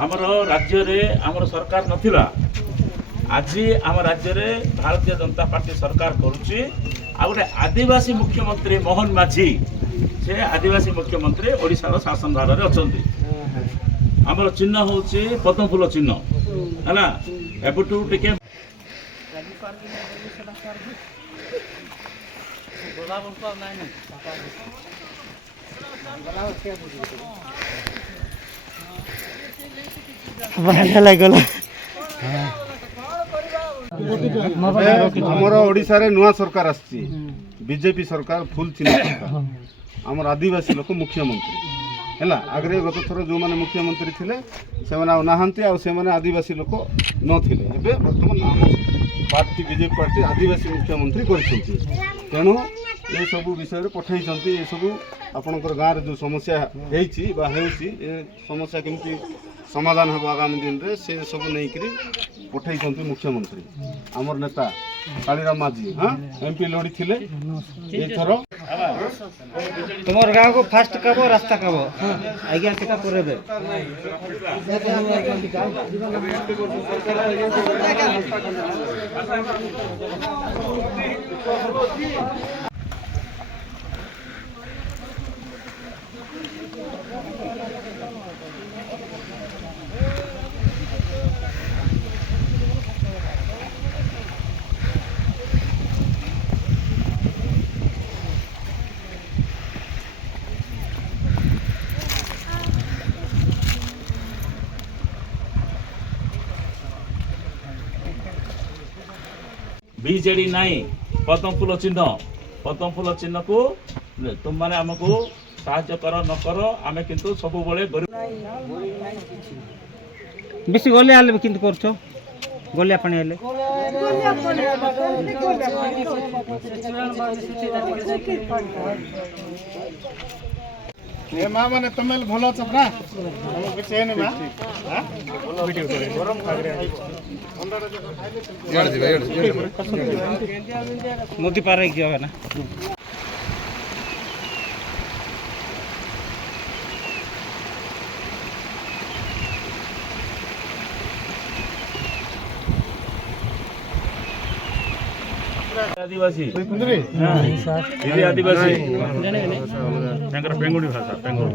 आमर राज्य रे आमर सरकार नथिला आज आम राज्य रे भारतीय जनता पार्टी सरकार करुच्ची आ गोटे आदिवासी मुख्यमंत्री मोहन माझी से आदिवासी मुख्यमंत्री ओडिशार शासन भार में अच्छा आमर चिन्ह हूँ पद्म फूल चिन्ह है एपटू टिके आमर ओडिशा रे नुआ सरकार आछि बीजेपी सरकार फुल चिन्ह सरकार आमर आदिवासी लोक मुख्यमंत्री है आगे गत थर जो मैंने मुख्यमंत्री थे से नहांती आदिवासी लोक नथिले एबे वर्तमान आम पार्टी बीजेपी पार्टी आदिवासी मुख्यमंत्री करछंती तेणु ये सब विषय पठाई ये सब आपणकर गाँव जो समस्या होती समस्या केमती समाधान हम आगामी दिन में से सब नहीं पठाई मुख्यमंत्री आमर नेता कालीराम माझी हाँ एमपी लड़ी थे थर तुम गाँव को फास्ट कब रास्ता कब आज्ञा केटा करेबे बीजेडी नहीं पद्म फूल चिन्ह को तुम माने हमको साहाय्य कर न कर आम किंतु सब बड़े गरीब बेसी गले आले किंतु करछो गलिया पानी आले ए मां माने तमेल भलो छ ना हम बेचे ने मां हां वीडियो करे गरम खागरे यार दे भाई मोदी पार गयो है ना आदिवासी ये आदिवासी बेंगोली भाषा बेंगोली